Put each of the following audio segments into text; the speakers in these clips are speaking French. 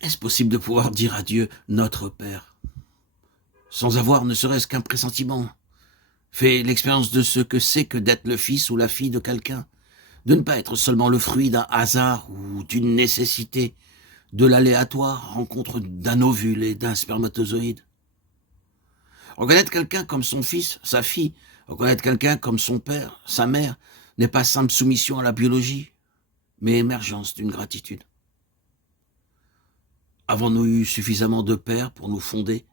Est-ce possible de pouvoir dire à Dieu « Notre Père » sans avoir ne serait-ce qu'un pressentiment? Fait l'expérience de ce que c'est que d'être le fils ou la fille de quelqu'un, de ne pas être seulement le fruit d'un hasard ou d'une nécessité, de l'aléatoire rencontre d'un ovule et d'un spermatozoïde. Reconnaître quelqu'un comme son fils, sa fille, reconnaître quelqu'un comme son père, sa mère, n'est pas simple soumission à la biologie, mais émergence d'une gratitude. Avons-nous eu suffisamment de pères pour nous fonder?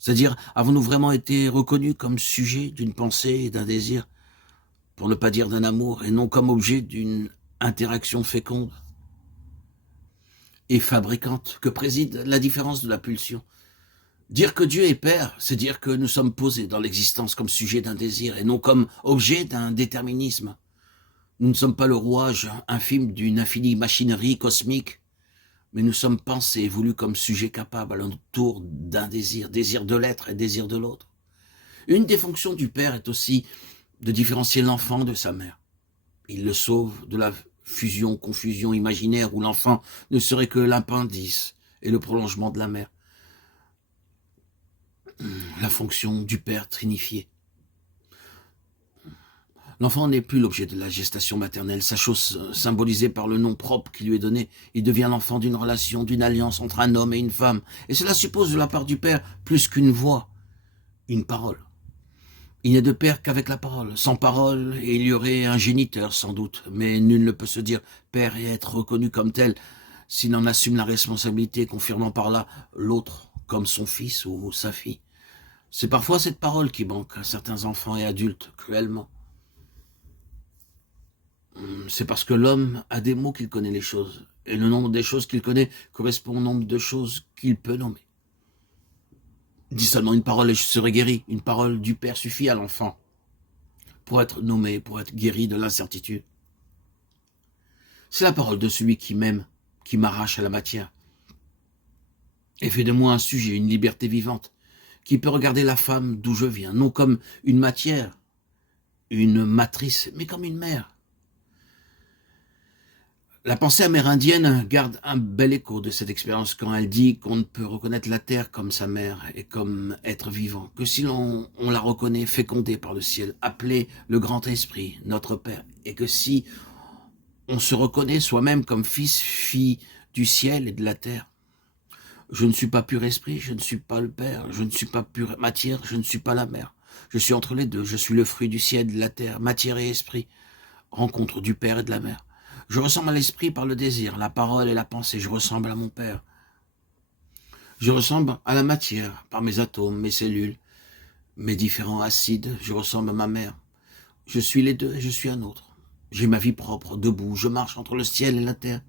C'est-à-dire, avons-nous vraiment été reconnus comme sujet d'une pensée et d'un désir, pour ne pas dire d'un amour, et non comme objet d'une interaction féconde et fabricante que préside la différence de la pulsion? Dire que Dieu est Père, c'est dire que nous sommes posés dans l'existence comme sujet d'un désir et non comme objet d'un déterminisme. Nous ne sommes pas le rouage infime d'une infinie machinerie cosmique, mais nous sommes pensés et voulus comme sujets capables à notre tour d'un désir, désir de l'être et désir de l'autre. Une des fonctions du Père est aussi de différencier l'enfant de sa mère. Il le sauve de la fusion-confusion imaginaire où l'enfant ne serait que l'appendice et le prolongement de la mère. La fonction du Père trinifié. L'enfant n'est plus l'objet de la gestation maternelle, sa chose symbolisée par le nom propre qui lui est donné. Il devient l'enfant d'une relation, d'une alliance entre un homme et une femme. Et cela suppose de la part du Père plus qu'une voix, une parole. Il n'est de Père qu'avec la parole. Sans parole, il y aurait un géniteur sans doute, mais nul ne peut se dire Père et être reconnu comme tel s'il en assume la responsabilité, confirmant par là l'autre comme son fils ou sa fille. C'est parfois cette parole qui manque à certains enfants et adultes, cruellement. C'est parce que l'homme a des mots qu'il connaît les choses, et le nombre des choses qu'il connaît correspond au nombre de choses qu'il peut nommer. Dis seulement une parole et je serai guéri. Une parole du Père suffit à l'enfant pour être nommé, pour être guéri de l'incertitude. C'est la parole de celui qui m'aime, qui m'arrache à la matière, et fait de moi un sujet, une liberté vivante, qui peut regarder la femme d'où je viens, non comme une matière, une matrice, mais comme une mère. La pensée amérindienne garde un bel écho de cette expérience quand elle dit qu'on ne peut reconnaître la terre comme sa mère et comme être vivant, que si on la reconnaît fécondée par le ciel, appelée le grand esprit, notre Père, et que si on se reconnaît soi-même comme fils, fille du ciel et de la terre. Je ne suis pas pur esprit, je ne suis pas le Père, je ne suis pas pure matière, je ne suis pas la mère. Je suis entre les deux, je suis le fruit du ciel et de la terre, matière et esprit, rencontre du Père et de la mère. Je ressemble à l'esprit par le désir, la parole et la pensée, je ressemble à mon Père. Je ressemble à la matière par mes atomes, mes cellules, mes différents acides, je ressemble à ma mère. Je suis les deux et je suis un autre. J'ai ma vie propre, debout, je marche entre le ciel et la terre,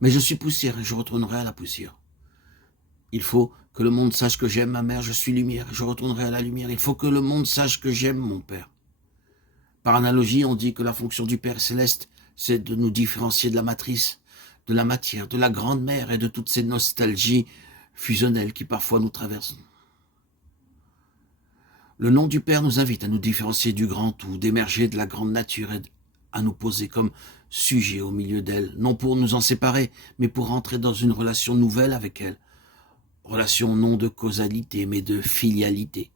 mais je suis poussière et je retournerai à la poussière. Il faut que le monde sache que j'aime ma mère, je suis lumière, je retournerai à la lumière. Il faut que le monde sache que j'aime mon Père. Par analogie, on dit que la fonction du Père céleste, c'est de nous différencier de la matrice, de la matière, de la grande mère et de toutes ces nostalgies fusionnelles qui parfois nous traversent. Le nom du Père nous invite à nous différencier du grand tout, d'émerger de la grande nature et à nous poser comme sujet au milieu d'elle, non pour nous en séparer, mais pour entrer dans une relation nouvelle avec elle. Relation non de causalité, mais de filialité.